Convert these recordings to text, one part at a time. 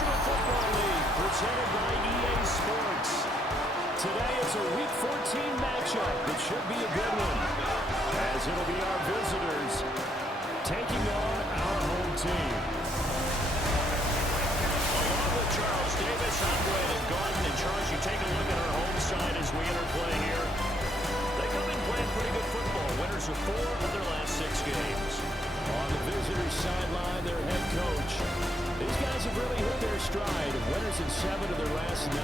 National Football League, presented by EA Sports. Today is a Week 14 matchup that should be a good one, as it'll be our visitors taking on our home team. Along with Charles Davis, I'm Brandon Garden, and Charles, you take a look at our home side as we enter play here. They come in playing pretty good football. Winners of 4 of their last 6 games. On the visitors' sideline, their head coach. These guys have really hit their stride. Winners in 7 of their last 9.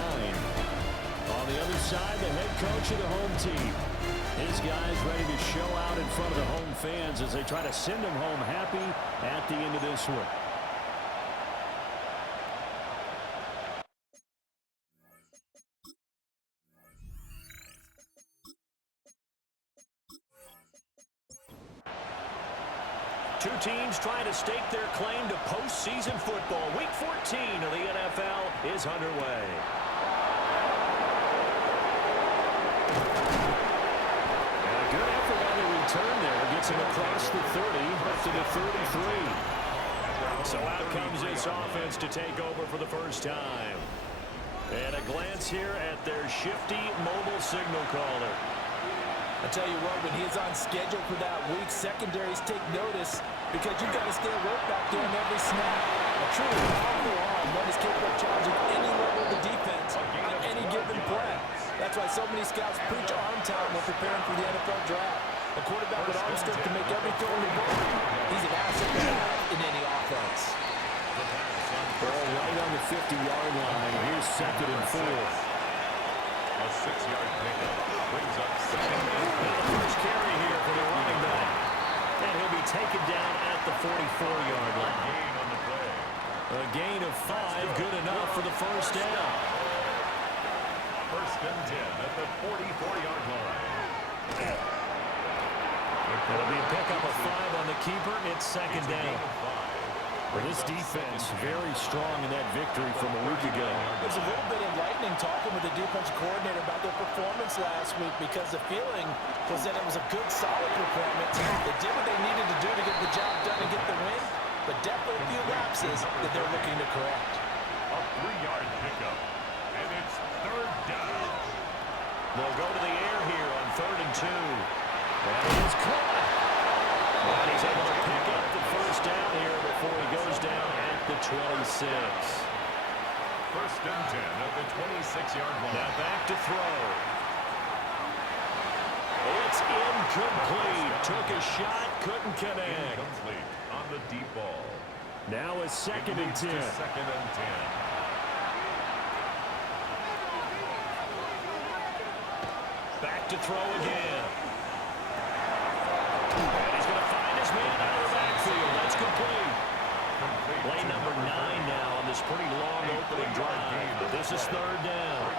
On the other side, the head coach of the home team. His guys ready to show out in front of the home fans as they try to send them home happy at the end of this one. Two teams trying to stake their claim to postseason football. Week 14 of the NFL is underway. And a good effort on the return there. Gets him across the 30 up to the 33. So out comes this offense to take over for the first time. And a glance here at their shifty mobile signal caller. I tell you what, when he's on schedule for that week, secondaries take notice because you've got to stay alert back there in every snap. A truly powerful arm, one is capable of challenging any level of the defense on any given play. That's why so many scouts preach arm talent when preparing for the NFL draft. A quarterback with arm strength to make every throw in the ball. He's an asset to have in any offense. Ball right on the 50-yard line. Here's 2nd and 4. A 6-yard pickup brings up 2nd. First carry here for the running back. And he'll be taken down at the 44-yard line. Gain on the play. A gain of 5, good enough for the first down. 1st and 10 at the 44-yard line. It'll be a pickup of 5 on the keeper. It's 2nd down. Well, this defense very strong in that victory from a week ago. It was a little bit enlightening talking with the defensive coordinator about their performance last week because the feeling was that it was a good, solid performance. They did what they needed to do to get the job done and get the win, but definitely a few lapses that they're looking to correct. A 3-yard pickup, and it's 3rd down. They'll go to the air here on 3rd and 2. And he's caught. And he's able to pick up the first down here before he goes down at the 26. 1st and 10 at the 26-yard line. Now back to throw. It's incomplete. Took a shot, couldn't connect. Incomplete on the deep ball. Now it's 2nd and 10. 2nd and 10. Back to throw again. And he's going to find his man out of the backfield. That's complete. Play number 9 now on this pretty long opening drive. But this is 3rd down.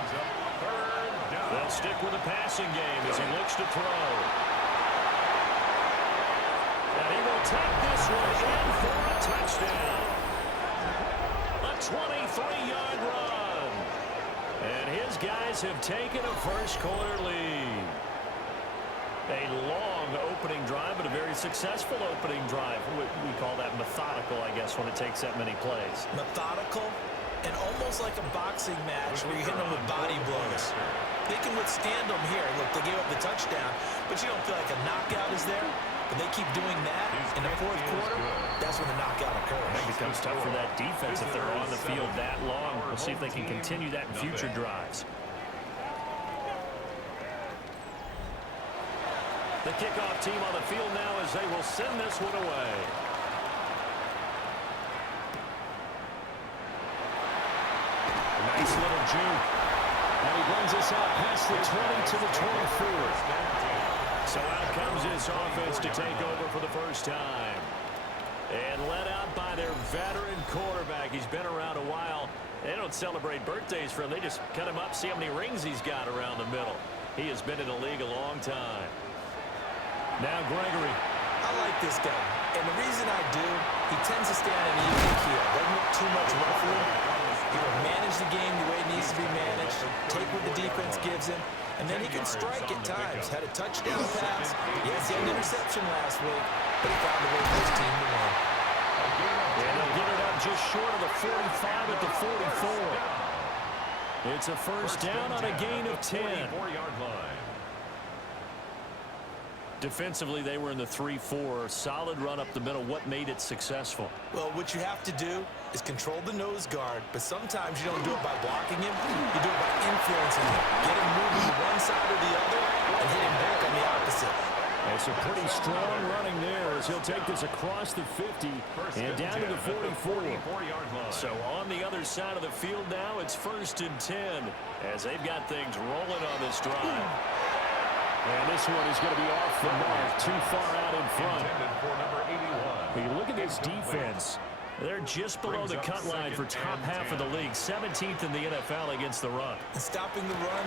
They'll stick with the passing game as he looks to throw. And he will take this one in for a touchdown. A 23-yard run. And his guys have taken a first-quarter lead. A long opening drive, but a very successful opening drive. We call that methodical, I guess, when it takes that many plays. Methodical and almost like a boxing match where you hit them with body blows. They can withstand them here. Look, they gave up the touchdown, but you don't feel like a knockout is there. But they keep doing that in the 4th quarter, that's when the knockout occurs. It becomes tough for that defense if they're on the field that long. We'll see if they can continue that in future drives. The kickoff team on the field now as they will send this one away. A nice little juke. And he brings us out past the 20 to the 24. So out comes this offense to take over for the first time. And led out by their veteran quarterback. He's been around a while. They don't celebrate birthdays for him. They just cut him up, see how many rings he's got around the middle. He has been in the league a long time. Now Gregory. I like this guy, and the reason I do, he tends to stay on an even keel. Doesn't look too much roughly. He will manage the game the way it needs to be managed, take what the defense gives him, and then he can strike at times. Had a touchdown pass. Yes, he had an interception last week, but he found a way for his team to win. And they'll get it up just short of the 45 at the 44. It's a first down on a gain of 10. 44-yard line. Defensively, they were in the 3-4. Solid run up the middle. What made it successful? Well, what you have to do is control the nose guard, but sometimes you don't do it by blocking him. You do it by influencing him. Get him moving to one side or the other and hit him back on the opposite. It's a pretty strong running there as he'll take this across the 50 and down to the 44. So on the other side of the field now, it's 1st and 10 as they've got things rolling on this drive. And this one is going to be off the mark, too far out in front. When you look at this defense, they're just below the cut line for top half of the league, 17th in the NFL against the run. And stopping the run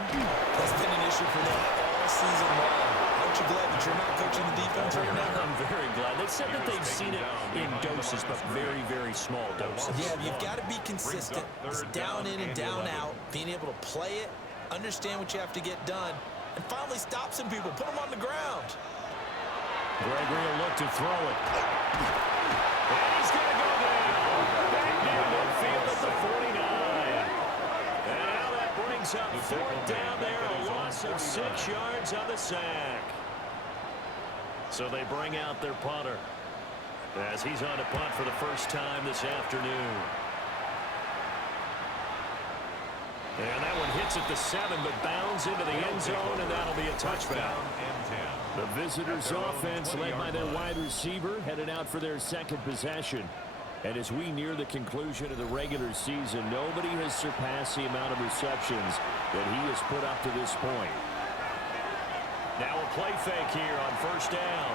has been an issue for them all season long. Aren't you glad that you're not coaching the defense right now? I'm very glad. They said that they've seen it in doses, but very, very small doses. Yeah, you've got to be consistent. It's down in and down out, being able to play it, understand what you have to get done, and finally stop some people, put them on the ground. Gregory will look to throw it. And he's going to go down. Back near midfield at the 49. And now that brings up 4th down there, a loss of 6 yards on the sack. So they bring out their punter as he's on to punt for the first time this afternoon. And that one hits at the 7, but bounds into the end zone, and that'll be a touchdown. The visitors' offense, led by their wide receiver, headed out for their second possession. And as we near the conclusion of the regular season, nobody has surpassed the amount of receptions that he has put up to this point. Now a play fake here on 1st down.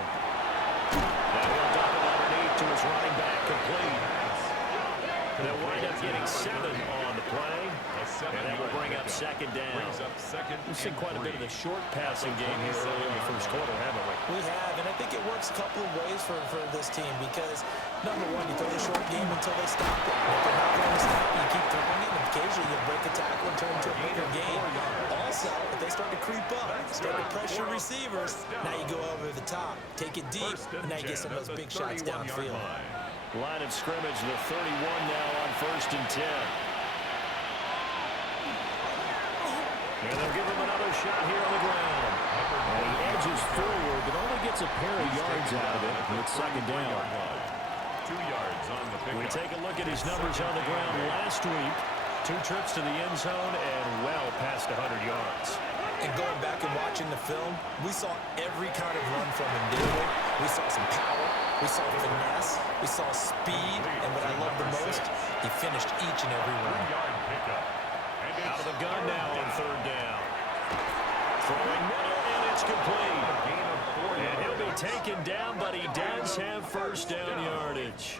And he'll dump it underneath to his running back, complete. They'll wind up getting 7 on the play, and that will bring up 2nd down. We've seen quite a bit of the short passing game here early in the first quarter, haven't we? We have, and I think it works a couple of ways for this team because, number one, you throw the short game until they stop it. And if they're not going to stop it, you keep throwing it, and occasionally you break a tackle and turn it into a bigger game. Also, if they start to creep up, start to pressure receivers, now you go over the top, take it deep, and now you get some of those big shots downfield. Line of scrimmage, the 31 now on 1st and 10. And they'll give him another shot here on the ground. And he edges forward, but only gets a pair of yards out of it. And it's 2nd down. 2 yards on the pickup. We take a look at his numbers on the ground last week. 2 trips to the end zone and well past 100 yards. And going back and watching the film, we saw every kind of run from him, didn't we? We saw some power, we saw finesse, we saw speed, and what I love the most, he finished each and every run. Out of the gun now on 3rd down. Throwing middle, and it's complete. And he'll be taken down, but he does have 1st down yardage.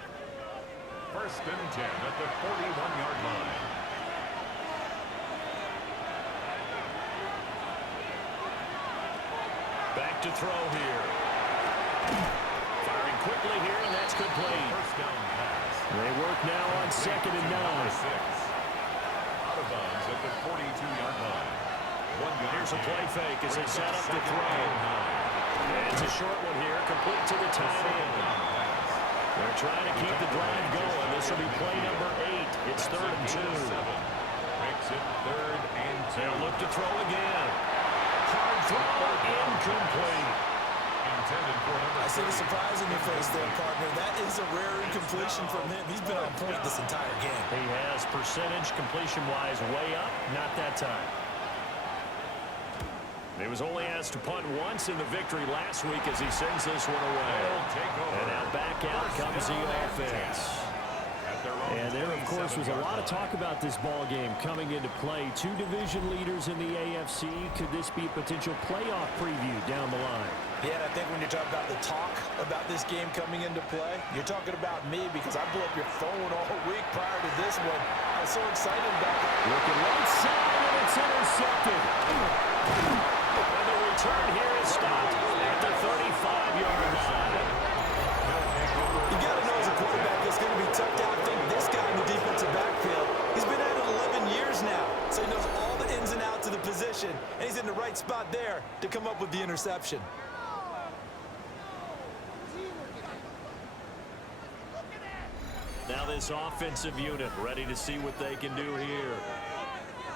1st and 10 at the 41-yard line. Back to throw here. Firing quickly here, and that's complete. 1st down pass. They work now on 2nd and 9. Out of bounds at the 42-yard line. 1 yard. Here's a play fake as they set up the throw. And it's a short one here, complete to the tight end. They're trying to keep the drive going. This will be play number 8. It's 3rd and 2. Makes it 3rd and 2. They'll look to throw again. Hard throw, incomplete. I see the surprise in your face there, partner. That is a rare incompletion from him. He's been on point this entire game. He has percentage completion-wise way up, not that time. He was only asked to punt once in the victory last week as he sends this one away. And now back out comes the offense. And there, of course, was a lot of talk about this ball game coming into play. 2 division leaders in the AFC. Could this be a potential playoff preview down the line? Yeah, and I think when you talk about the talk about this game coming into play, you're talking about me because I blew up your phone all week prior to this one. I was so excited about it. Looking right side, and it's intercepted. And the return here is stopped at the 35-yard line. You got to know as a quarterback it's going to be tough to outthink this guy in the defensive backfield. He's been at it 11 years now, so he knows all the ins and outs of the position, and he's in the right spot there to come up with the interception. Now this offensive unit ready to see what they can do here.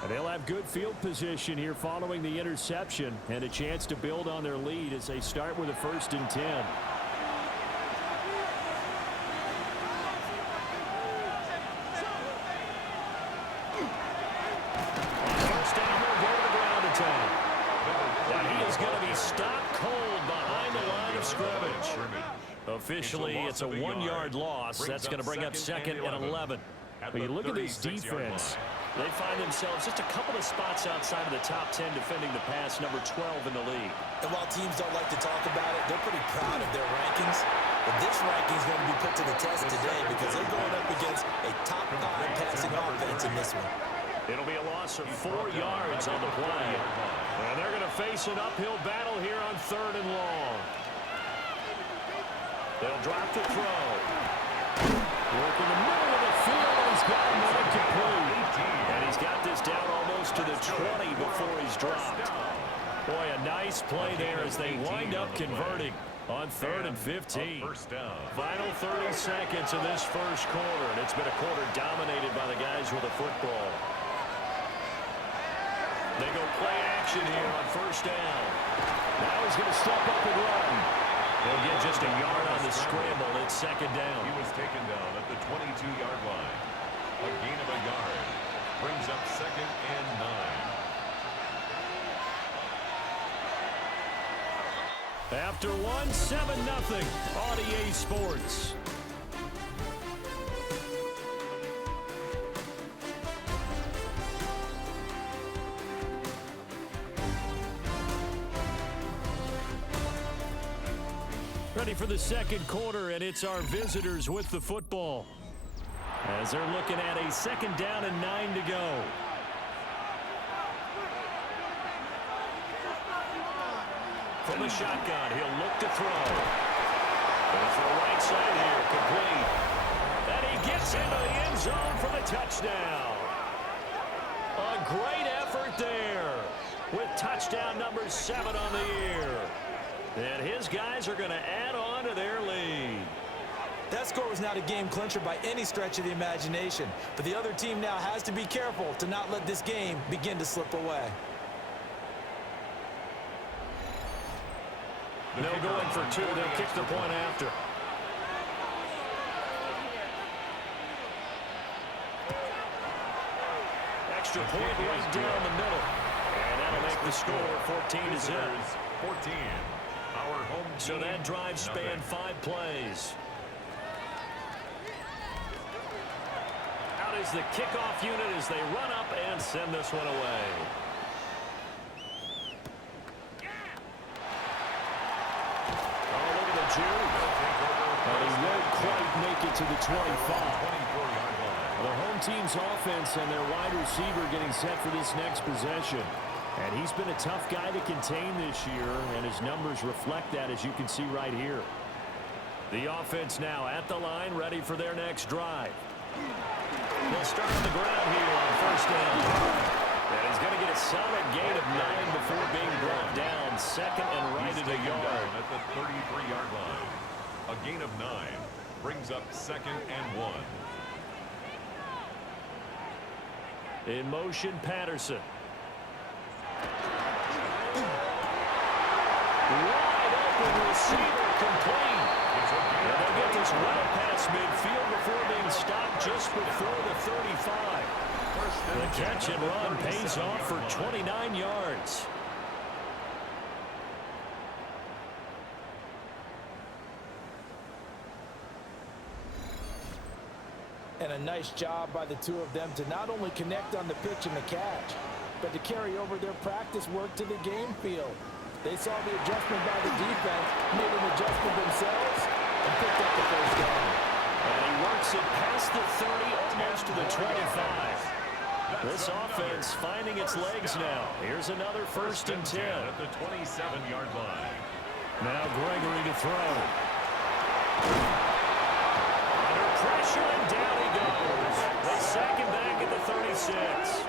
And they'll have good field position here following the interception and a chance to build on their lead as they start with a 1st and 10. First down, they'll go to the ground attack. And he is going to be stopped cold behind the line of scrimmage. Officially, it's a 1-yard loss. That's going to bring up 2nd and 11. When you look at this defense, they find themselves just a couple of spots outside of the top 10 defending the pass, number 12 in the league. And while teams don't like to talk about it, they're pretty proud of their rankings. But this ranking is going to be put to the test today because they're going up against a top 5 passing offense in this one. It'll be a loss of 4 yards on the play. And they're going to face an uphill battle here on 3rd and long. They'll drop the throw. work in the middle of the field, and he's got him incomplete. And he's got this down almost to the 20 before he's dropped. Boy, a nice play there as they wind up converting on 3rd and 15. Final 30 seconds of this first quarter, and it's been a quarter dominated by the guys with the football. They go play action here on 1st down. Now he's going to step up and run. He'll get just a yard on the scramble. It's 2nd down. He was taken down at the 22-yard line. A gain of a yard. Brings up 2nd and 9. After one, 7-0 on EA Sports. Ready for the second quarter, and it's our visitors with the football. As they're looking at a 2nd down and 9 to go. From the shotgun, he'll look to throw. Goes to the right side here, complete. And he gets into the end zone for the touchdown. A great effort there with touchdown number 7 on the year. And his guys are going to add on to their lead. That score was not a game clincher by any stretch of the imagination. But the other team now has to be careful to not let this game begin to slip away. They'll go in for 2. They'll kick the point after. Extra point right down the middle. And that'll make the score 14-0. 14. Our home team. So that drive spanned 5 plays. Out is the kickoff unit as they run up and send this one away. And he won't quite make it to the 25. The home team's offense and their wide receiver getting set for this next possession. And he's been a tough guy to contain this year, and his numbers reflect that, as you can see right here. The offense now at the line, ready for their next drive. They'll start on the ground here on 1st down. And he's going to get a solid gain of 9 before being brought down. 2nd and right at a yard. At the 33-yard line. A gain of 9 brings up 2nd and 1. In motion, Patterson. Wide open receiver, complete. And they'll get this well past midfield before being stopped just before the 35. The catch and run pays off for 29 yards. And a nice job by the two of them to not only connect on the pitch and the catch, but to carry over their practice work to the game field. They saw the adjustment by the defense, made an adjustment themselves, and picked up the 1st down. And he works it past the 30, almost to the 25. This offense finding its legs now. Here's another 1st and 10. At the 27-yard line. Now Gregory to throw. Under pressure, and down he goes. They sack him back at the 36.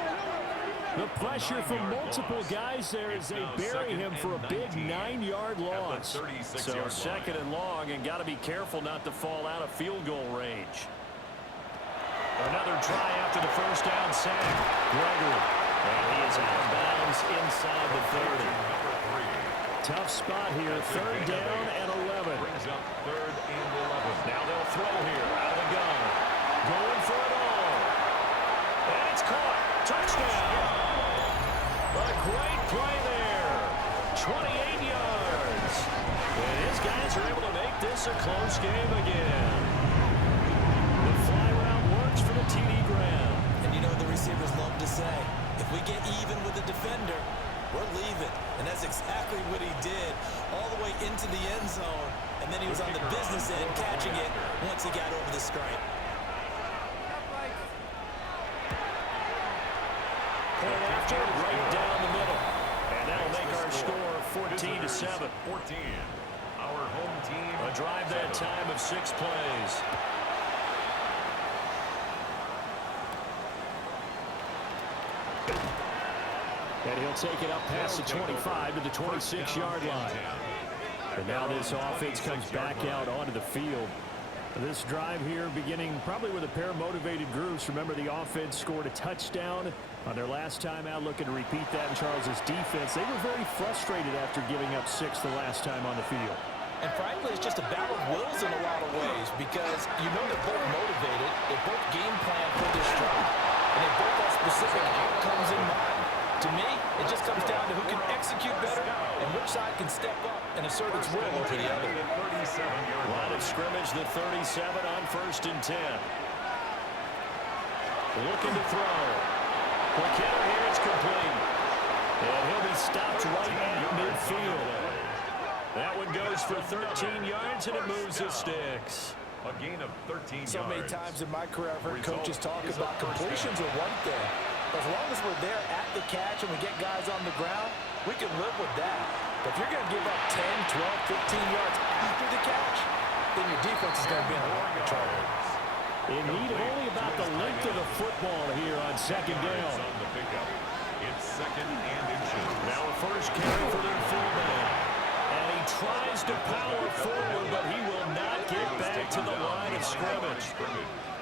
The pressure from multiple guys there as they bury him for a big 9-yard loss. So 2nd and long, and got to be careful not to fall out of field goal range. Another try after the first down sack. Gregory. And he is out of bounds inside the 30. Tough spot here. Third down and 11. Brings up third and 11. Now they'll throw here out of the gun. Going for it all. And it's caught. Touchdown. A great play there. 28 yards. And his guys are able to make this a close game again. The fly route works for the TD Graham. And you know the receivers love to say, if we get even with the defender, we're leaving. And that's exactly what he did all the way into the end zone. And then he was on the business end catching it once he got over the stripe. Point after, right down the middle. And that'll make our score 14-7. 14. Our home team. A drive that time of 6 plays. And he'll take it up past the 25 to the 26-yard line. And now this offense comes back out onto the field. This drive here beginning probably with a pair of motivated groups. Remember, the offense scored a touchdown on their last time out, looking to repeat that in Charles's defense. They were very frustrated after giving up 6 the last time on the field. And frankly, it's just a battle of wills in a lot of ways because you know they're both motivated, they both game plan for this drive, and they both have specific outcomes in mind. To me, it just comes down to who can execute better and which side can step up and assert its will over the other. Line of scrimmage, the 37 on 1st and 10. Looking to throw. McKenna here, it's complete. And he'll be stopped right at midfield. That one goes for 13 yards, and it moves the sticks. A gain of 13 yards. So many times in my career, I've heard coaches talk about completions are one thing. But as long as we're there at the catch and we get guys on the ground, we can live with that. But if you're going to give up 10, 12, 15 yards after the catch, then your defense is going to be in a lot of trouble. In need of only about the length of the football here on 2nd down. It's 2nd and inches. Now a first carry for their fullback. And he tries to power forward, but he will not get back to the line of scrimmage.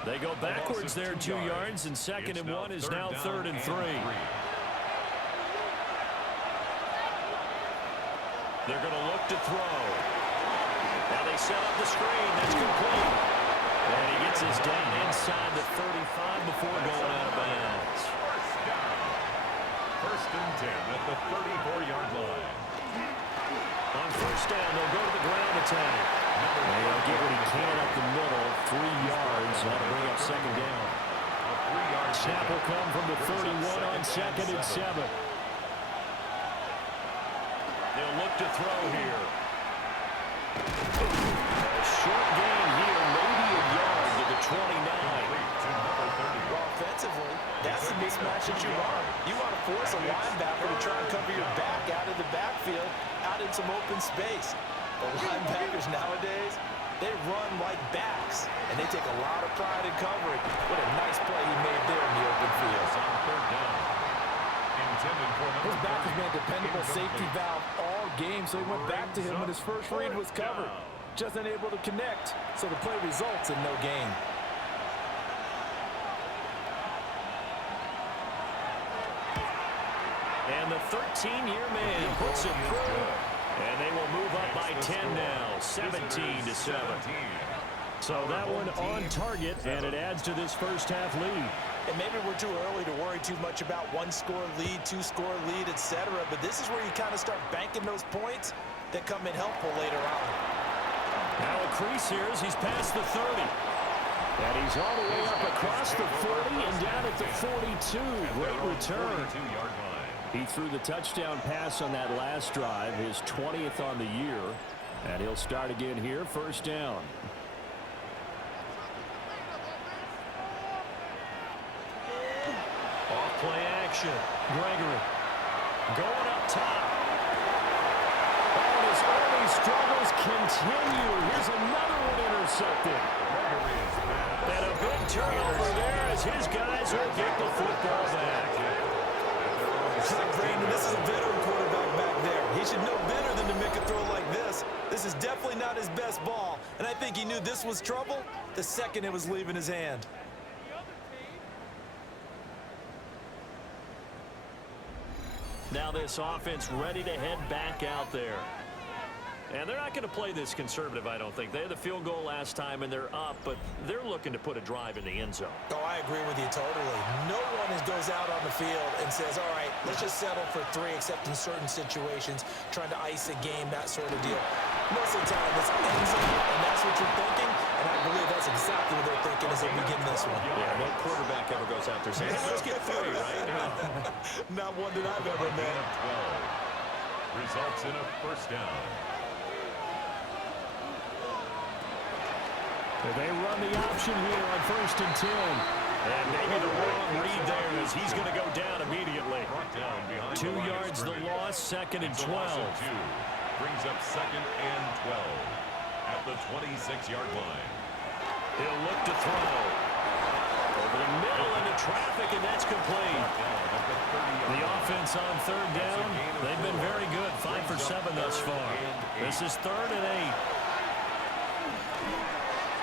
They go backwards there 2 yards, and 2nd and 1 is now 3rd and 3. They're going to look to throw. Now they set up the screen. That's complete. And he gets his down inside the 35 before going out of bounds. First and 10 at the 34-yard line. On 1st down, they'll go to the ground attack. And he'll get what he can up the middle, 3 yards. That'll bring up 2nd down. Snap will come from the 31 on 2nd and 7. They'll look to throw here. A short gain here, maybe a yard to the 29. Well, offensively, that's the mismatch that you want. You want to force a linebacker to try and cover your back out of the backfield, out in some open space. The linebackers nowadays, they run like backs, and they take a lot of pride in covering. What a nice play he made there in the open field. On 3rd down. His back has been a dependable safety valve all game, so he went back to him when his first read was covered. Just unable to connect, so the play results in no gain. And the 13-year man puts it through. And they will move up by 10 now, 17-7. So that one on target, and it adds to this first-half lead. And maybe we're too early to worry too much about 1-score lead, 2-score lead, etc. But this is where you kind of start banking those points that come in helpful later on. Now a crease here as he's past the 30. And he's all the way up across the 40 and down at the 42. Great return. He threw the touchdown pass on that last drive, his 20th on the year. And he'll start again here, 1st down. Off-play action. Gregory going up top. And his early struggles continue. Here's another one intercepted. And a big turnover there as his guys will get the football back. Brandon, this is a veteran quarterback back there. He should know better than to make a throw like this. This is definitely not his best ball. And I think he knew this was trouble the second it was leaving his hand. Now this offense ready to head back out there. And they're not going to play this conservative, I don't think. They had the field goal last time, and they're up, but they're looking to put a drive in the end zone. Oh, I agree with you totally. No one goes out on the field and says, all right, let's just settle for 3, except in certain situations, trying to ice a game, that sort of deal. Most of the time, it's end zone, and that's what you're thinking, and I believe that's exactly what they're thinking as they begin this one. Yeah, no quarterback ever goes out there saying, hey, let's get 3, right? Not one that I've ever met. 12 results in a first down. They run the option here on 1st and 10. And maybe the wrong read there as he's going to go down immediately. 2 yards the loss, 2nd and 12. Brings up 2nd and 12 at the 26-yard line. He'll look to throw. Over the middle into traffic, and that's complete. The offense on 3rd down, they've been very good. 5 for 7 thus far. This is 3rd and 8.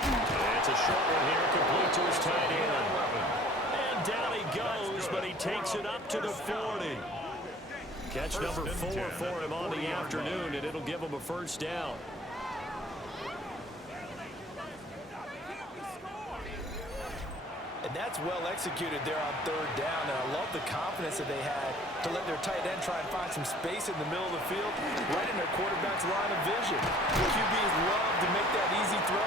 It's a short one here, complete to his tight end. And down he goes, but he takes it up to the 40. Catch number 4 for him on the afternoon, and it'll give him a first down. And that's well executed there on 3rd down. And I love the confidence that they had to let their tight end try and find some space in the middle of the field, right in their quarterback's line of vision. The QBs love to make that easy throw,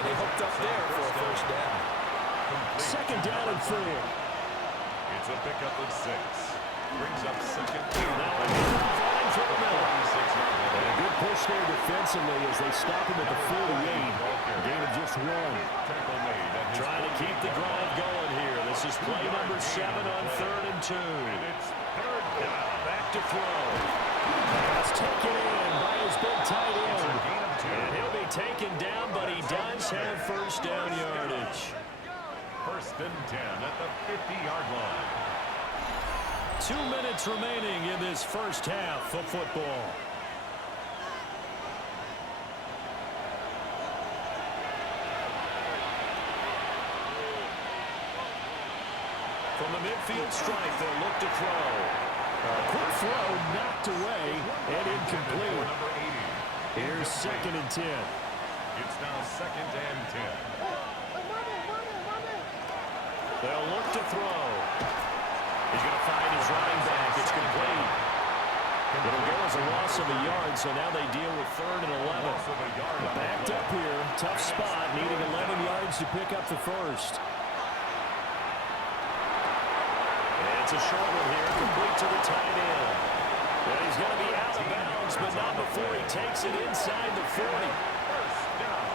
and they hooked up there for a first down. 2nd down and 4. It's a pickup of 6. Brings up 2nd Now running for the middle. And a good push there defensively as they stop him at the 48. Gain of just 1. Trying to keep the drive going here. This is play number 7 on 3rd and 2. It's 3rd down. Back to throw. That's taken in by his big tight end. And he'll be taken down, but he does have first down yardage. 1st and 10 at the 50-yard line. 2 minutes remaining in this first half of football. From the midfield stripe, they'll look to throw. A quick throw knocked away and incomplete. Here's 2nd and 10. It's now 2nd and 10. They'll look to throw. He's going to find his running back. It's complete. It'll go as a loss of a yard, so now they deal with 3rd and 11. Backed up here. Tough spot, needing 11 yards to pick up the first. It's a short one here, complete to the tight end. And he's going to be out of bounds, but not before he takes it inside the 40. First down.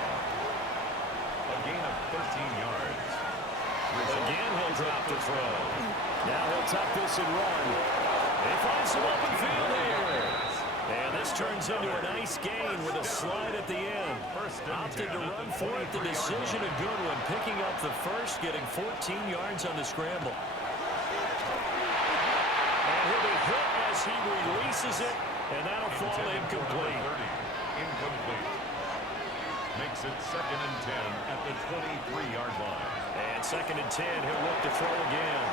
A gain of 13 yards. Again, he'll drop to throw. Now he'll tuck this and run. They find some open field here. And this turns into a nice gain with a slide at the end. Opted to run for it. The decision a good one. Picking up the first, getting 14 yards on the scramble. And he'll be hit as he releases it, and that'll fall incomplete. Incomplete. Makes it 2nd and 10 at the 23-yard line. And 2nd and 10, he'll look to throw again.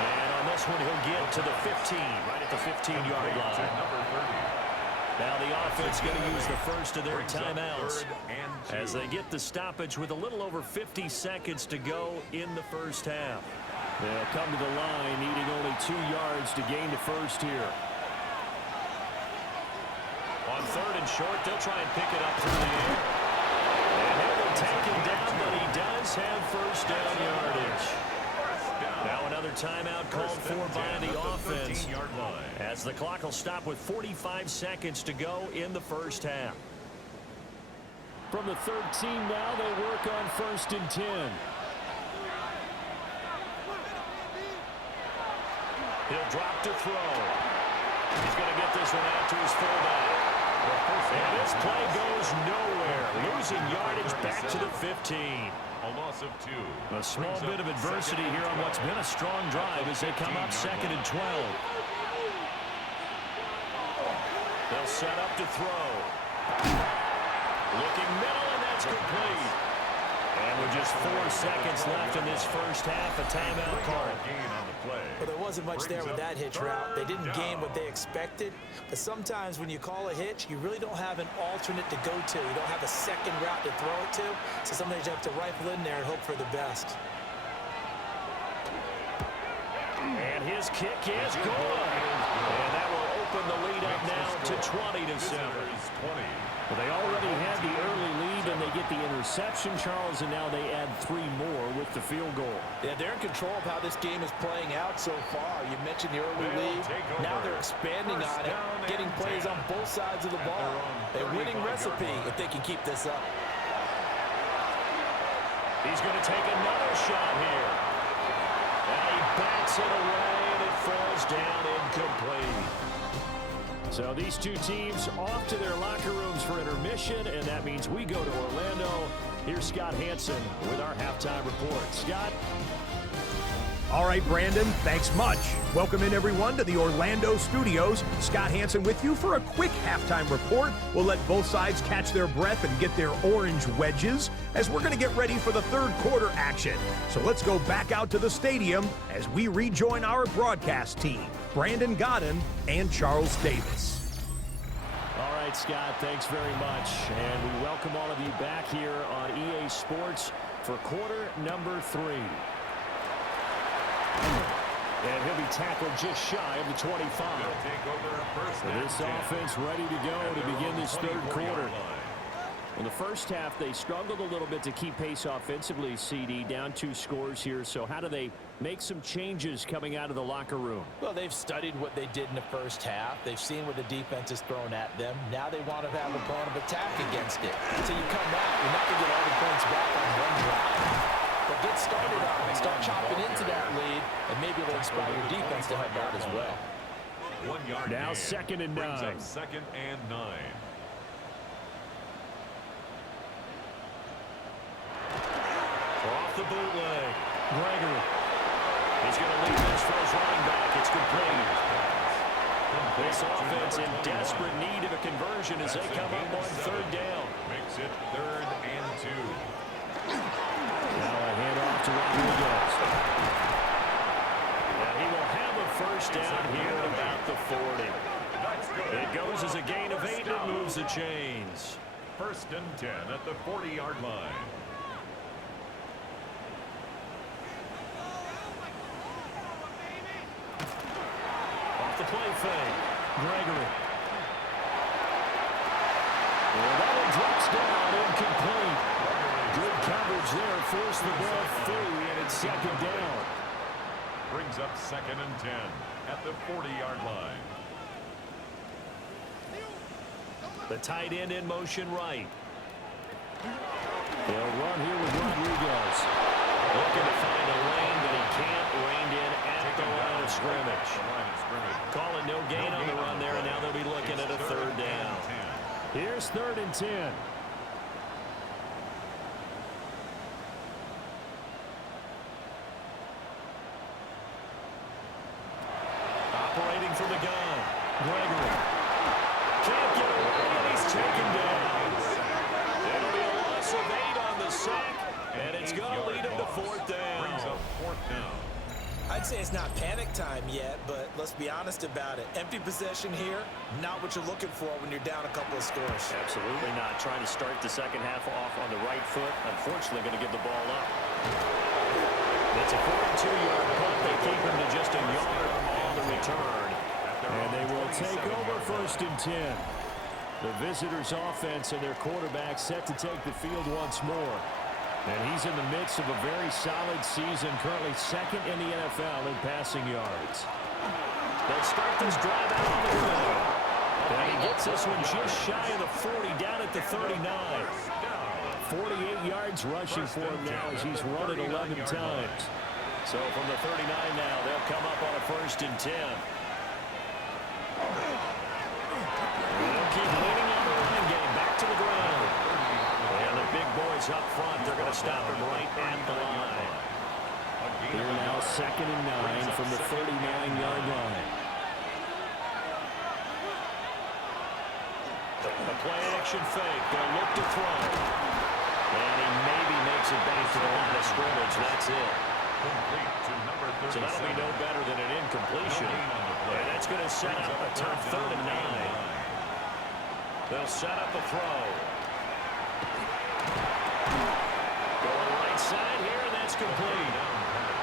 And on this one, he'll get to the 15, right at the 15-yard line. Now the offense going to use the first of their timeouts as they get the stoppage with a little over 50 seconds to go in the first half. They'll come to the line, needing only 2 yards to gain the first here. On 3rd and short, they'll try and pick it up through the air. And he'll be taken down, but he does have first down yardage. Now another timeout called for by the offense as the clock will stop with 45 seconds to go in the first half. From the 13 now, they work on 1st and 10. He'll drop to throw. He's going to get this one out to his fullback. And this play goes nowhere. Losing yardage back to the 15. A loss of 2. A small bit of adversity here on what's been a strong drive as they come up 2nd and 12. They'll set up to throw. Looking middle, and that's complete. And with just 4 seconds left in this first half, a timeout call. Well, there wasn't much there with that hitch route. They didn't gain what they expected. But sometimes when you call a hitch, you really don't have an alternate to go to. You don't have a second route to throw it to. So sometimes you have to rifle in there and hope for the best. And his kick is good. And that will open the lead up now to 20-7. Well, they already had the early lead, and they get the interception, Charles, and now they add 3 more with the field goal. Yeah, they're in control of how this game is playing out so far. You mentioned the early lead. Now they're expanding on it, getting plays on both sides of the ball. A winning recipe if they can keep this up. He's going to take another shot here. And he bats it away, and it falls down incomplete. So these two teams off to their locker rooms for intermission, and that means we go to Orlando. Here's Scott Hansen with our halftime report. Scott? All right, Brandon, thanks much. Welcome in, everyone, to the Orlando studios. Scott Hansen with you for a quick halftime report. We'll let both sides catch their breath and get their orange wedges as we're going to get ready for the third quarter action. So let's go back out to the stadium as we rejoin our broadcast team, Brandon Godden and Charles Davis. All right, Scott, thanks very much. And we welcome all of you back here on EA Sports for quarter number 3. And he'll be tackled just shy of the 25. This offense ready to go to begin this third quarter. In the first half, they struggled a little bit to keep pace offensively, CD, down 2 scores here. So how do they make some changes coming out of the locker room? Well, they've studied what they did in the first half. They've seen what the defense has thrown at them. Now they want to have a plan of attack against it. So you come back, you're not going to get all the points back on one drive. But get started on it. Start chopping into that lead, and maybe it'll inspire your defense to help out as well. 1 yard now gain. 2nd and 9. Brings up 2nd and 9. Off the bootleg. Gregory. He's going to lead this for his running back. It's complete. This offense in desperate need of a conversion as they come up on 3rd down. Makes it 3rd and 2. Now a handoff to Rodriguez. Now he will have a first down here at about the 40. It goes as a gain of 8 and moves the chains. 1st and 10 at the 40-yard line. Off the play fake. Gregory. And that one drops down incomplete. Good coverage there. Forced the ball through, and it's 2nd down. Brings up 2nd and 10 at the 40-yard line. The tight end in motion right. They'll run here with Rodriguez. Looking to find a lane, but he can't. Reined in at the line of scrimmage. Calling no gain on the run there, and now they'll be looking at a 3rd down. Here's 3rd and 10. Operating from the gun. Gregory. Can't get away, and he's taken down. It'll be a loss of 8 on the sack, and it's going to lead him to 4th down. Brings up 4th down. I'd say it's not panic time yet, but let's be honest about it. Empty possession here, not what you're looking for when you're down a couple of scores. Absolutely not. Trying to start the second half off on the right foot. Unfortunately, going to give the ball up. It's a 42-yard punt. They keep him to just a yard on the return. And they will take over 1st and 10. The visitors' offense and their quarterback set to take the field once more. And he's in the midst of a very solid season, currently 2nd in the NFL in passing yards. They'll start this drive out on the field. And he gets this one just shy of the 40, down at the 39. 48 yards rushing for him now as he's run it 11 times. So from the 39 now, they'll come up on a 1st and 10. They'll keep leaning on the running game, back to the ground. And the big boys up front, they're going to stop him right at the line. Here now 2nd and 9 from the 39-yard line. A play action fake. They'll look to throw. And he maybe makes it back to the line of scrimmage. That's it. Complete to number 37. So that'll be no better than an incompletion. And that's going to set up a top 3rd and 9. They'll set up a throw. Going right side here, and that's complete.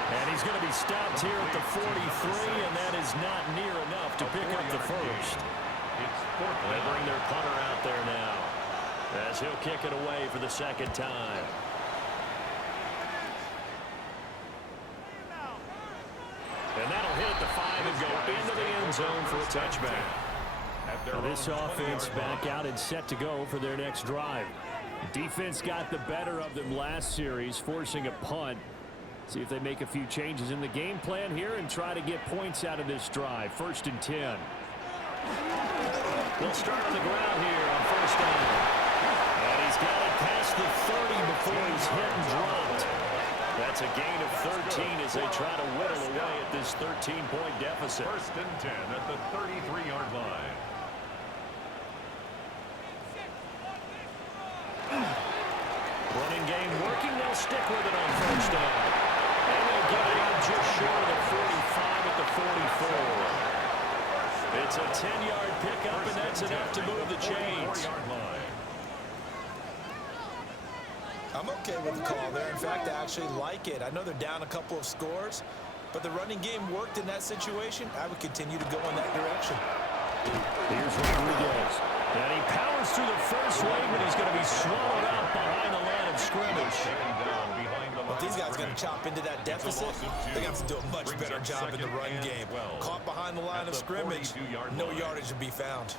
And he's going to be stopped here at the 43, and that is not near enough to pick up the first. They bring their punter out there now, as he'll kick it away for the second time. And that'll hit at the 5 and go into the end zone for a touchback. Now this offense back out and set to go for their next drive. Defense got the better of them last series, forcing a punt. See if they make a few changes in the game plan here and try to get points out of this drive. 1st and 10. They'll start on the ground here on 1st down. And he's got it past the 30 before he's hit and dropped. That's a gain of 13 as they try to whittle away at this 13-point deficit. 1st and 10 at the 33-yard line. Running game working. They'll stick with it on 1st down. And they'll get it out just short of the 45 at the 44. It's a 10-yard pickup, and that's enough to move the chains. I'm okay with the call there. In fact, I actually like it. I know they're down a couple of scores, but the running game worked in that situation. I would continue to go in that direction. Here's Rodriguez. And he powers through the first wave, but he's going to be swallowed out behind the line of scrimmage. But these guys are going to chop into that deficit. They have to do a much better job in the run game. Caught behind the line of scrimmage, no yardage to be found.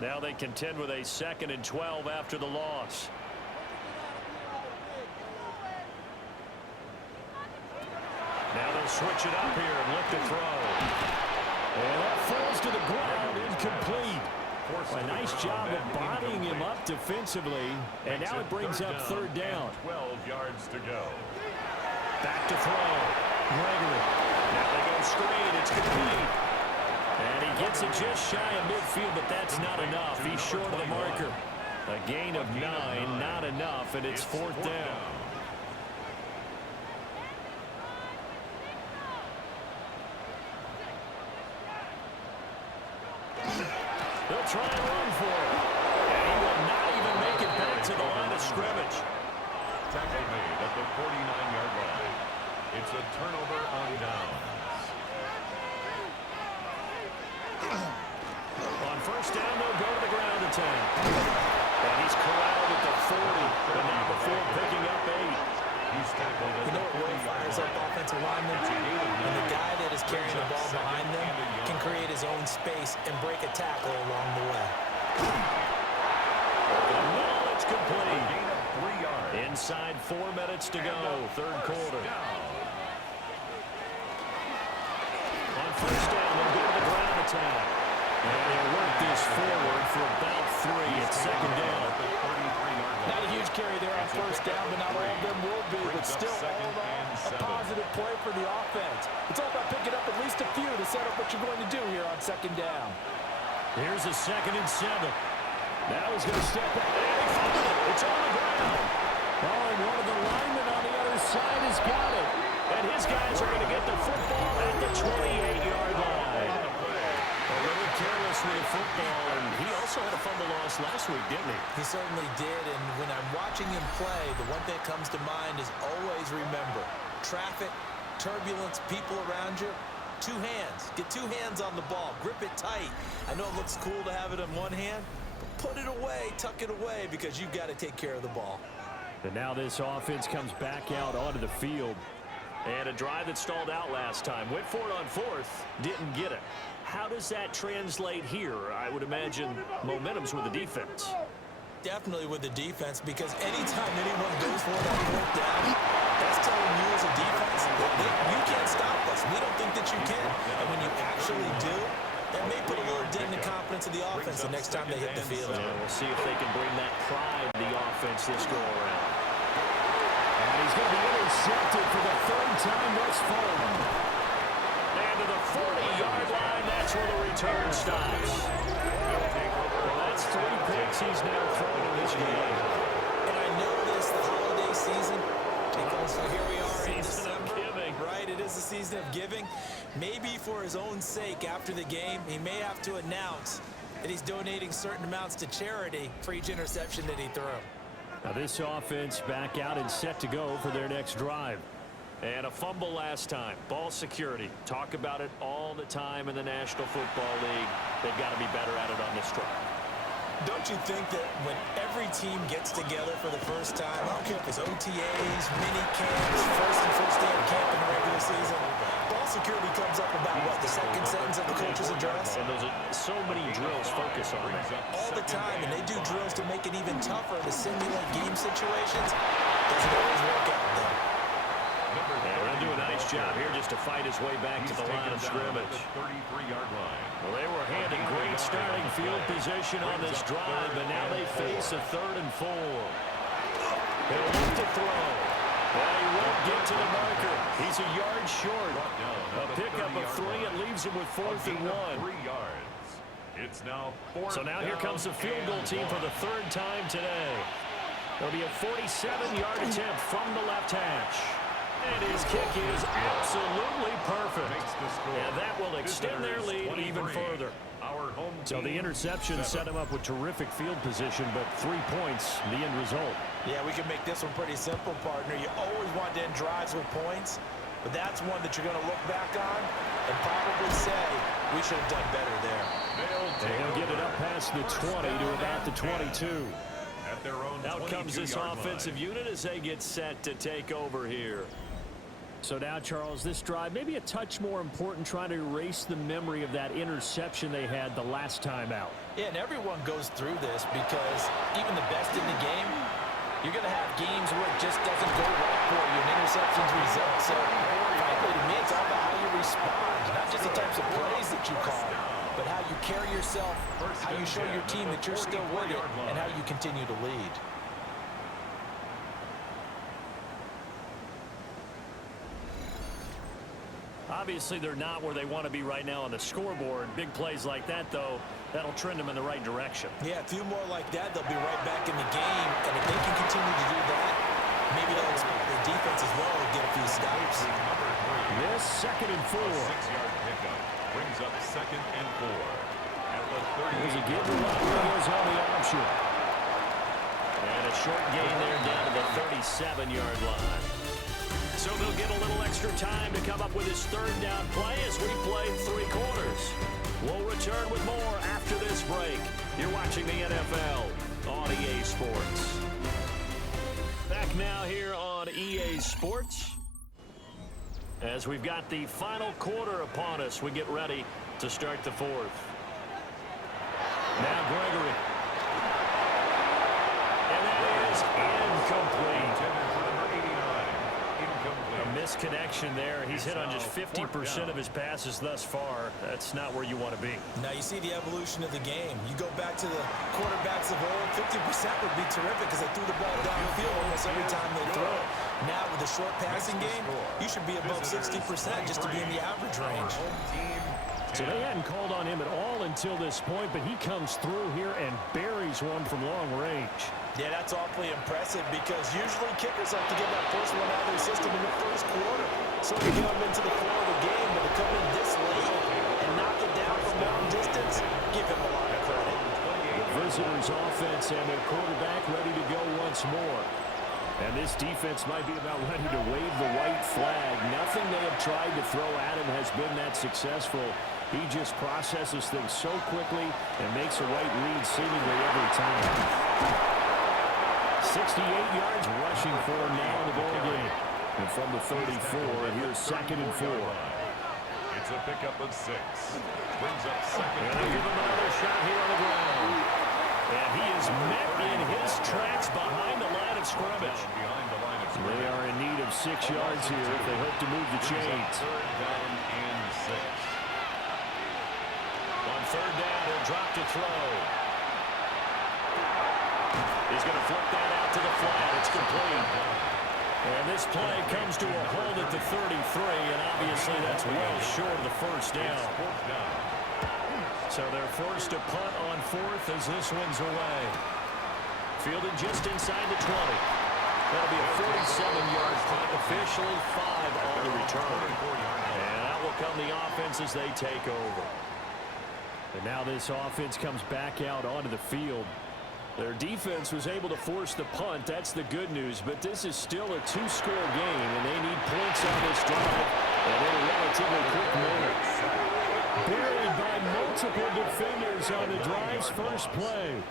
Now they contend with a 2nd and 12 after the loss. Now they'll switch it up here and look to throw. And that falls to the ground, incomplete. A nice job of bodying him up defensively, and now it brings up 3rd down. 12 yards to go. Back to throw. Gregory. Now they go screen. It's complete. And he gets it just shy of midfield, but that's not enough. He's short of the marker. A gain of 9, not enough, and it's 4th down. They'll try and run for it. And he will not even make it back to the line of scrimmage. Tackle made at the 49-yard line. It's a turnover on downs. On 1st down, they'll go to the ground attack. And he's corralled at the 40, but not before picking up 8. You know what really fires up offensive linemen? When the guy that is carrying the ball behind them can create his own space and break a tackle along the way. Well, it's complete. Inside 4 minutes to go, 3rd quarter. On 1st down, they'll go to the ground attack. And they'll work this forward for about 3 at 2nd down. Not a huge carry there on 1st down, but not all of them will be. But still, all in all, a positive play for the offense. It's all about picking up at least a few to set up what you're going to do here on 2nd down. Here's a 2nd and 7. Now he's going to step up. And he found it. It's on the ground. Oh, and one of the linemen on the other side has got it. And his guys are going to get the football at the 28-yard line. A little careless with the football, and he also had a fumble loss last week, didn't he? He certainly did, and when I'm watching him play, the one thing that comes to mind is always remember, traffic, turbulence, people around you, 2 hands. Get 2 hands on the ball. Grip it tight. I know it looks cool to have it in one hand, but put it away, tuck it away, because you've got to take care of the ball. And now this offense comes back out onto the field. And a drive that stalled out last time. Went for it on 4th, didn't get it. How does that translate here? I would imagine momentum's with the defense. Definitely with the defense, because anytime anyone goes for it on 4th down, that's telling you as a defense that you can't stop us. We don't think that you can. And when you actually do, that may put a little dent in the confidence of the offense the next time they hit the field. And we'll see if they can bring that pride to the offense this go around. And he's going to be intercepted for the 3rd time thus far. And to the 40-yard line. That's where the return stops. Well, that's 3 picks he's now thrown in this game. And I know this, the holiday season, because here we are in Season of giving. Right, it is the season of giving. Maybe for his own sake after the game, he may have to announce that he's donating certain amounts to charity for each interception that he threw. Now this offense back out and set to go for their next drive. And a fumble last time. Ball security. Talk about it all the time in the National Football League. They've got to be better at it on this drive. Don't you think that when every team gets together for the first time, I don't care if it's OTAs, mini camps, first day of camp in the regular season, ball security comes up about, what, the second sentence of the coach's address? And those are so many drills focus on that. All the time, and they do drills to make it even tougher to simulate game situations. Doesn't always work out, though. Yeah, we're going to do a nice job here just to fight his way back to the line of scrimmage. 33-yard line. Well, they were handed great starting field position on this drive, but now they face a 3rd and 4. He'll look to throw. Well, he won't get to the marker. He's a yard short. A pickup of 3. It leaves him with 4th and 1. 3 yards. It's now 4th. So now here comes the field goal team for the 3rd time today. It'll be a 47-yard attempt from the left hash. And his kick is absolutely perfect. And that will extend their lead even further. So the interception set him up with terrific field position, but 3 points, the end result. Yeah, we can make this one pretty simple, partner. You always want to end drives with points, but that's one that you're going to look back on and probably say, we should have done better there. And he'll get it up past the 20 to about the 22. Out comes this offensive unit as they get set to take over here. So now, Charles, this drive maybe a touch more important, trying to erase the memory of that interception they had the last time out. Yeah, and everyone goes through this because even the best in the game, you're going to have games where it just doesn't go right for you, and interceptions result. So, frankly, to me, it's all about how you respond, not just the types of plays that you call, but how you carry yourself, how you show your team that you're still with it, and how you continue to lead. Obviously, they're not where they want to be right now on the scoreboard. Big plays like that, though, that'll trend them in the right direction. Yeah, a few more like that, they'll be right back in the game. And if they can continue to do that, maybe they'll expect their defense as well to get a few stops. This 2nd and 4. 6-yard pickup brings up 2nd and 4. At the 30. There's a give Rodriguez on the option. And a short gain there down to the 37-yard line. So they'll get a little extra time to come up with his 3rd down play as we play 3 quarters. We'll return with more after this break. You're watching the NFL on EA Sports. Back now here on EA Sports. As we've got the final quarter upon us, we get ready to start the 4th. Now Gregory. And that is incomplete. Misconnection there. He's hit on just 50% of his passes thus far. That's not where you want to be. Now you see the evolution of the game. You go back to the quarterbacks of old, 50% would be terrific because they threw the ball downfield almost every time they throw it. Now with the short passing game, you should be above 60% just to be in the average range. So they hadn't called on him at all until this point, but he comes through here and buries one from long range. Yeah, that's awfully impressive because usually kickers like to get that first one out of their system in the first quarter. So to get them into the flow of the game, but to come in this late and knock it down from long distance, give him a lot of credit. The visitors' offense and their quarterback ready to go once more. And this defense might be about ready to wave the white flag. Nothing they have tried to throw at him has been that successful. He just processes things so quickly and makes a right read seemingly every time. 68 yards rushing for him now in the ball game. And from the 34, here's 2nd and 4. It's a pickup of 6. Brings up 2nd. And they give him another shot here on the ground. And he is met in his tracks behind the line of scrimmage. They are in need of 6 yards here if they hope to move the chains. 3rd down and 6. On 3rd down, he'll drop to throw. He's going to flip that out to the flat. It's complete. And this play comes to a hold at the 33, and obviously that's well short of the first down. So they're forced to punt on fourth as this one's away. Fielded just inside the 20. That'll be a 47-yard punt, officially 5 on the return. And out will come the offense as they take over. And now this offense comes back out onto the field. Their defense was able to force the punt. That's the good news. But this is still a 2-score game, and they need points on this drive and in a relatively quick manner. Buried by multiple defenders on the drive's first play.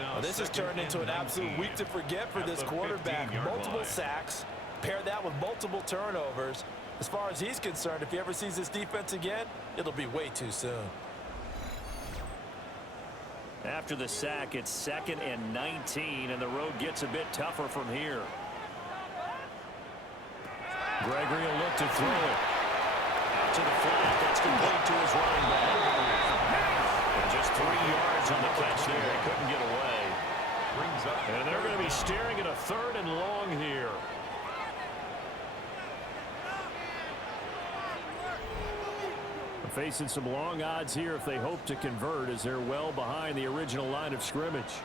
Well, this has turned into an absolute week to forget for this quarterback. Multiple sacks. Pair that with multiple turnovers. As far as he's concerned, if he ever sees this defense again, it'll be way too soon. After the sack, it's 2nd and 19, and the road gets a bit tougher from here. Gregory will look to throw it. Out to the flat. That's complete to his running back. And just 3 yards on the catch there. He couldn't get away. And they're going to be staring at a 3rd and long here. Facing some long odds here if they hope to convert, as they're well behind the original line of scrimmage.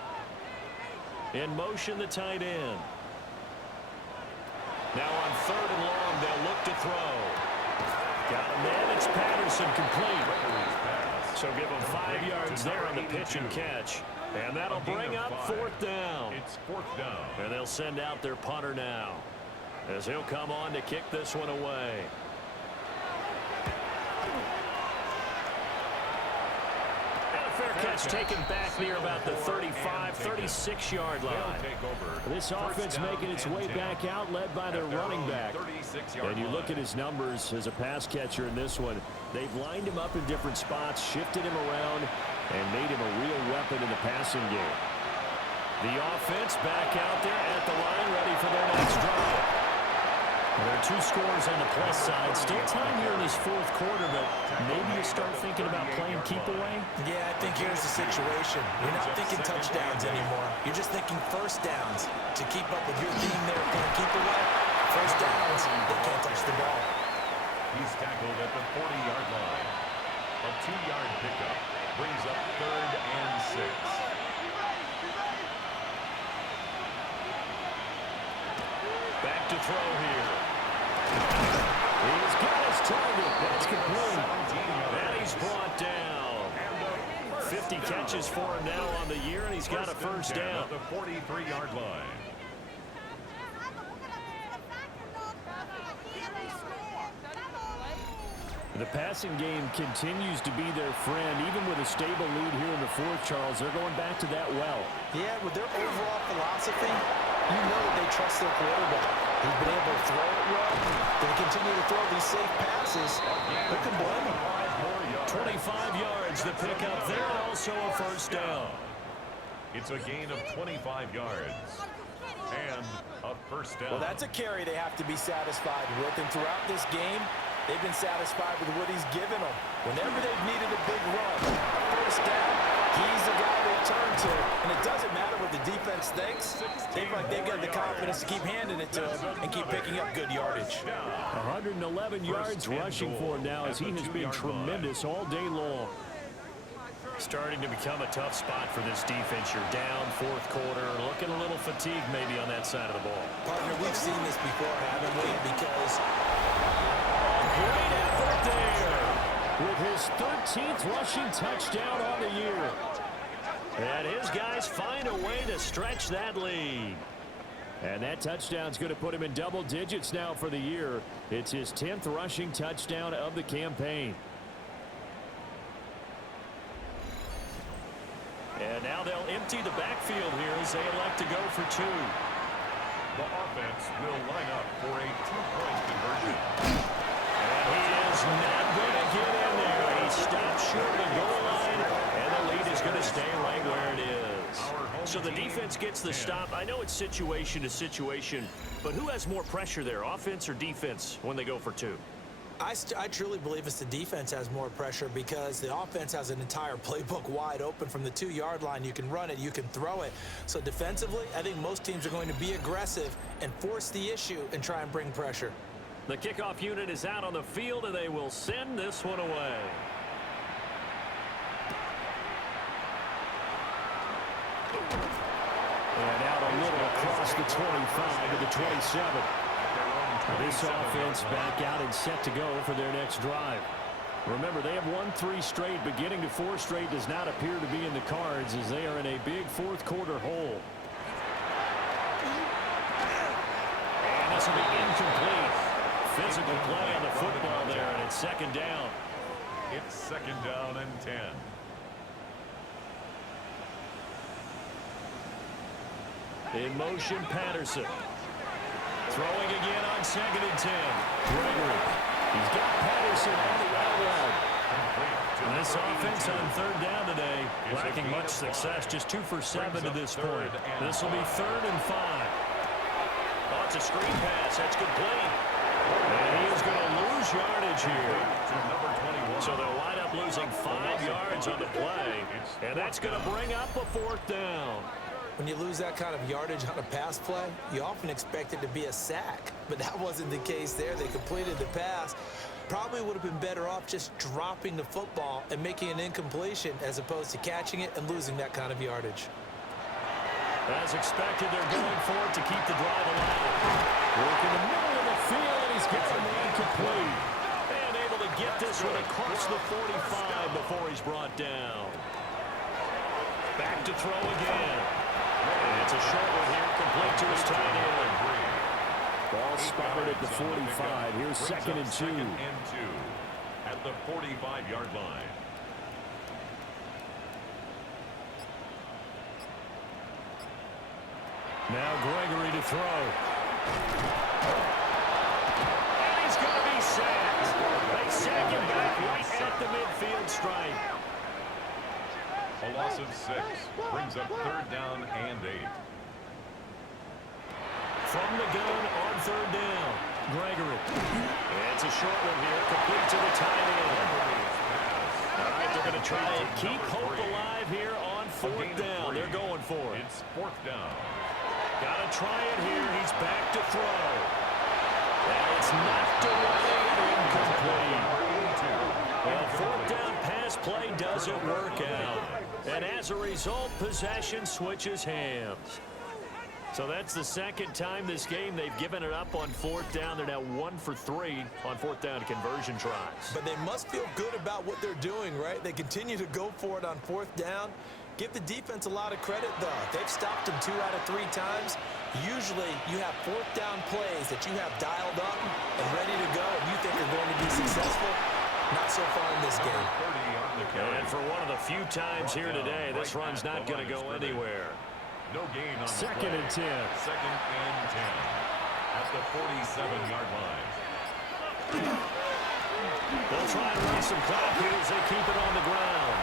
In motion, the tight end. Now on 3rd and long, they'll look to throw. Got a man. It's Patterson, complete. So give him 5 yards there on the pitch and catch. And that'll bring up 4th down. It's 4th down. And they'll send out their punter now, as he'll come on to kick this one away. Fair catch taken back near about the 35, 36-yard line. This offense making its way back out, led by their running back. And you look at his numbers as a pass catcher in this one. They've lined him up in different spots, shifted him around, and made him a real weapon in the passing game. The offense back out there at the line, ready for their next drive. There are 2 scores on the plus side. Still time here in this 4th quarter, but maybe you start thinking about playing keep away? Yeah, I think here's the situation. You're not thinking touchdowns anymore. You're just thinking first downs. To keep up with your team there playing keep away, first downs, they can't touch the ball. He's tackled at the 40-yard line. A 2-yard pickup brings up 3rd and 6. Back to throw here. He's got his target. That's complete. And he's brought down. 50 catches for him now on the year, and he's got a first down. At the 43-yard line. The passing game continues to be their friend, even with a stable lead here in the 4th, Charles. They're going back to that well. Yeah, with their overall philosophy, you know that they trust their quarterback. He's been able to throw it well. They continue to throw these safe passes. Who can blame him? 25 yards to pick up there, also a first down. It's a gain of 25 yards. And a first down. Well, that's a carry they have to be satisfied with. And throughout this game, they've been satisfied with what he's given them. Whenever they've needed a big run, first down, he's the guy they turn to. And it doesn't matter what the defense thinks. They've got the confidence to keep handing it to him and keep picking up good yardage. 111 yards rushing for him now, as he has been tremendous all day long. Starting to become a tough spot for this defense. You're down 4th quarter, looking a little fatigued maybe on that side of the ball. Partner, we've seen this before, haven't we? Because great effort there. With his 13th rushing touchdown on the year. And his guys find a way to stretch that lead. And that touchdown's going to put him in double digits now for the year. It's his 10th rushing touchdown of the campaign. And now they'll empty the backfield here as they elect to go for 2. The offense will line up for a 2-point conversion. And he is not going to get in there. He stopped short of the goal line, and the lead is going to stay right where it is. So the defense gets the stop. I know it's situation to situation, but who has more pressure there, offense or defense, when they go for 2? I truly believe it's the defense has more pressure because the offense has an entire playbook wide open from the 2-yard line. You can run it, you can throw it. So defensively, I think most teams are going to be aggressive and force the issue and try and bring pressure. The kickoff unit is out on the field, and they will send this one away. And out a little across the 25 to the 27. This offense back out and set to go for their next drive. Remember, they have won 3 straight, but getting to 4 straight does not appear to be in the cards as they are in a big fourth-quarter hole. And this will be incomplete. Physical play on the football there, and it's second down. It's second down and 10. In motion, Patterson. Throwing again on second and 10. Gregory. He's got Patterson on the route. And this offense on third down today, lacking much success. Just 2 for 7 to this point. This will be 3rd and 5. Oh, it's a screen pass. That's complete. And he is going to lose yardage here. So they'll wind up losing 5 yards on the play. And that's going to bring up a 4th down. When you lose that kind of yardage on a pass play, you often expect it to be a sack. But that wasn't the case there. They completed the pass. Probably would have been better off just dropping the football and making an incompletion as opposed to catching it and losing that kind of yardage. As expected, they're going for it to keep the drive alive. Work in the middle of the field, and he's got him incomplete. And able to get this one across the 45 before he's brought down. Back to throw again. And it's a short one here, complete to his tight end. Ball spotted at the 45. Here's second and 2. At the 45-yard line. Now Gregory to throw. And he's going to be sacked. They sack him back right at the midfield stripe. A loss of 6 brings up 3rd down and 8. From the gun on 3rd down, Gregory. And it's a short one here, complete to the tight end. All right, they're going to try and keep hope alive here on 4th down. They're going for it. It's 4th down. Got to try it here. He's back to throw. And it's knocked away and incomplete. Well, 4th down pass play doesn't work out. And as a result, possession switches hands. So that's the second time this game they've given it up on 4th down. They're now 1 for 3 on 4th down conversion tries. But they must feel good about what they're doing, right? They continue to go for it on 4th down. Give the defense a lot of credit, though. They've stopped them 2 out of 3 times. Usually, you have 4th down plays that you have dialed up and ready to go, and you think are going to be successful. Not so far in this game. And for one of the few times here today, this run's not going to go anywhere. No gain on second and 10. Second and 10 at the 47-yard line. They'll try and run some clock here as they keep it on the ground.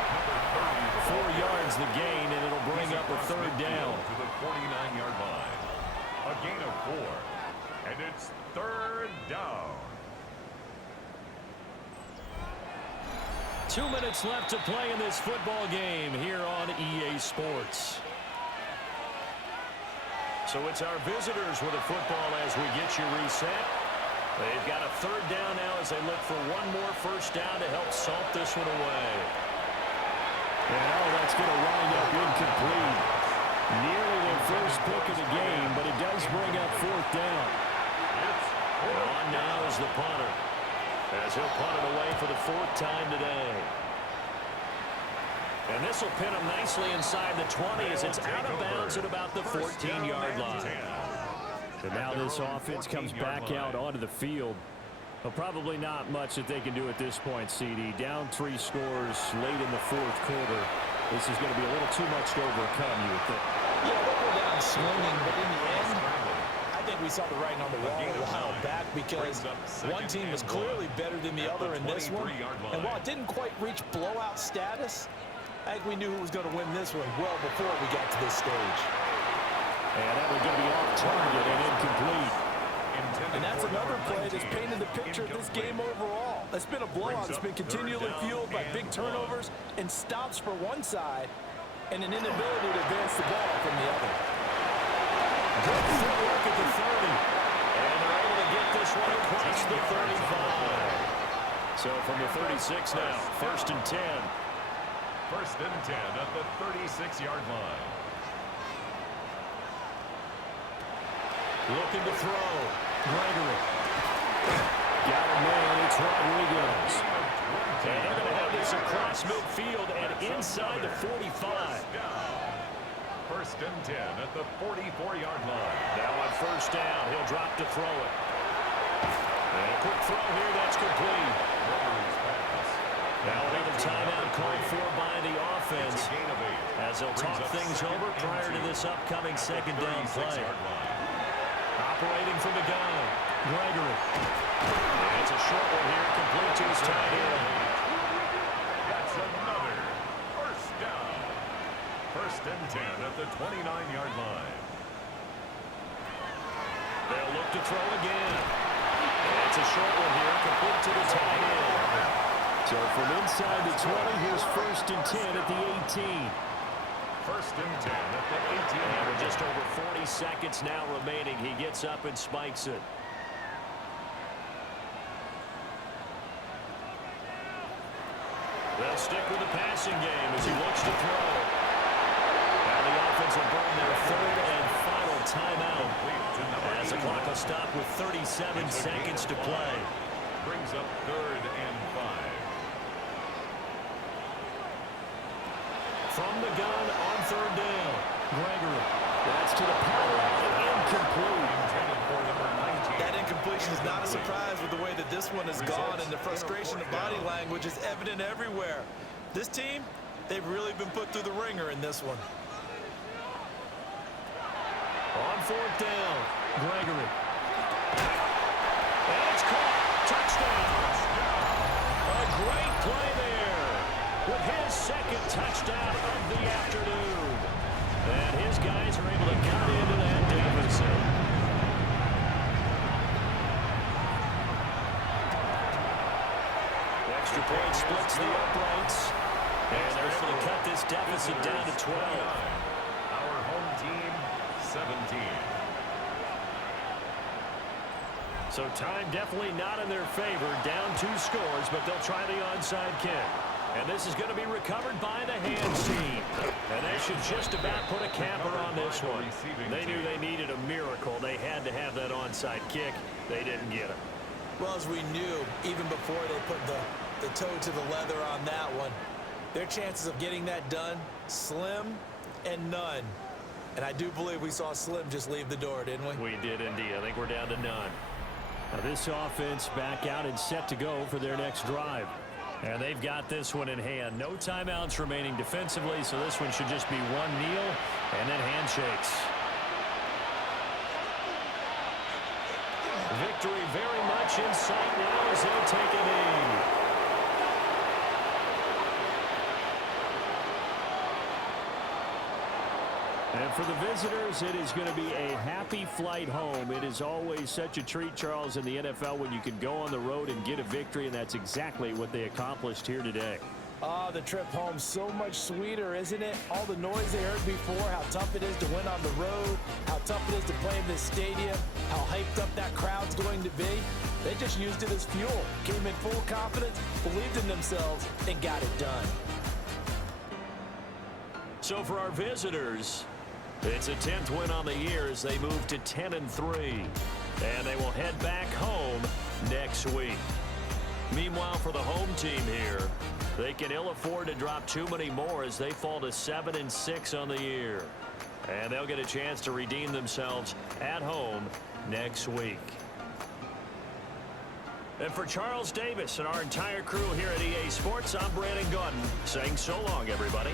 4 yards the gain, and it'll bring up a 3rd down. To the 49-yard line. A gain of 4. And it's 3rd down. 2 minutes left to play in this football game here on EA Sports. So it's our visitors with a football as we get you reset. They've got a 3rd down now as they look for one more 1st down to help salt this one away. And that's going to wind up incomplete. Nearly their first pick of the game, but it does bring up 4th down. On now is the punter, as he'll punt it away for the 4th time today. And this will pin him nicely inside the 20 as it's out of bounds at about the 14-yard line. And now this offense comes back out onto the field. Well, probably not much that they can do at this point, CD. Down 3 scores late in the 4th quarter. This is going to be a little too much to overcome, you would think. Yeah, they'll go down swinging, but in the end, I think we saw the writing on the wall a while back because one team was clearly better than the other in this one. And while it didn't quite reach blowout status, I think we knew who was going to win this one well before we got to this stage. And that was going to be off target and incomplete. And that's another play that's painted the picture of this game overall. It's been a blowout. It's been continually fueled by big turnovers and stops for one side and an inability to advance the ball from the other. Good footwork at the 30. And they're able to get this one across the 35. So from the 36 now, 1st and 10. 1st and 10 at the 36-yard line. Looking to throw. Gregory. Got a man. It's Rodriguez. And they're going to have this across midfield and inside the 45. 1st and 10 at the 44-yard line. Now on 1st down, he'll drop to throw it. And a quick throw here, that's complete. Now another timeout called for by the offense as they'll talk things over prior to this upcoming 2nd down play. Operating from the gun, Gregory. And it's a short one here, complete to his tight end. That's another 1st down. 1st and 10 at the 29-yard line. They'll look to throw again. And it's a short one here, complete to the tight end. So from inside the 20, here's 1st and 10 at the 18. 1st and 10 at the 18. And with just over 40 seconds now remaining, he gets up and spikes it. They'll stick with the passing game as he looks to throw. Now the offense will burn their 3rd and final timeout as the clock will stop with 37 seconds to play. Brings up 3rd and 5. From the gun on 3rd down, Gregory. That's to the power, incomplete. That incompletion is not a surprise with the way that this one has gone, and the frustration of body language is evident everywhere. This team, they've really been put through the ringer in this one. On 4th down, Gregory. And it's caught. Touchdown. A great play there with his 2nd touchdown of the afternoon. And his guys are able to cut into that deficit. Extra point splits the uprights. And they're able to cut this deficit down to 12. Our home team, 17. So time definitely not in their favor. Down 2 scores, but they'll try the onside kick. And this is going to be recovered by the hands team. And that should just about put a capper on this one. They knew they needed a miracle. They had to have that onside kick. They didn't get it. Well, as we knew, even before they put the toe to the leather on that one, their chances of getting that done, slim and none. And I do believe we saw Slim just leave the door, didn't we? We did indeed. I think we're down to none. Now this offense back out and set to go for their next drive. And they've got this one in hand. No timeouts remaining defensively, so this one should just be one kneel and then handshakes. Victory very much in sight now as they'll take a knee. And for the visitors, it is going to be a happy flight home. It is always such a treat, Charles, in the NFL when you can go on the road and get a victory, and that's exactly what they accomplished here today. The trip home so much sweeter, isn't it? All the noise they heard before, how tough it is to win on the road, how tough it is to play in this stadium, how hyped up that crowd's going to be. They just used it as fuel, came in full confidence, believed in themselves, and got it done. So for our visitors, it's a 10th win on the year as they move to 10-3. And they will head back home next week. Meanwhile, for the home team here, they can ill afford to drop too many more as they fall to 7-6 on the year. And they'll get a chance to redeem themselves at home next week. And for Charles Davis and our entire crew here at EA Sports, I'm Brandon Gaudin saying so long, everybody.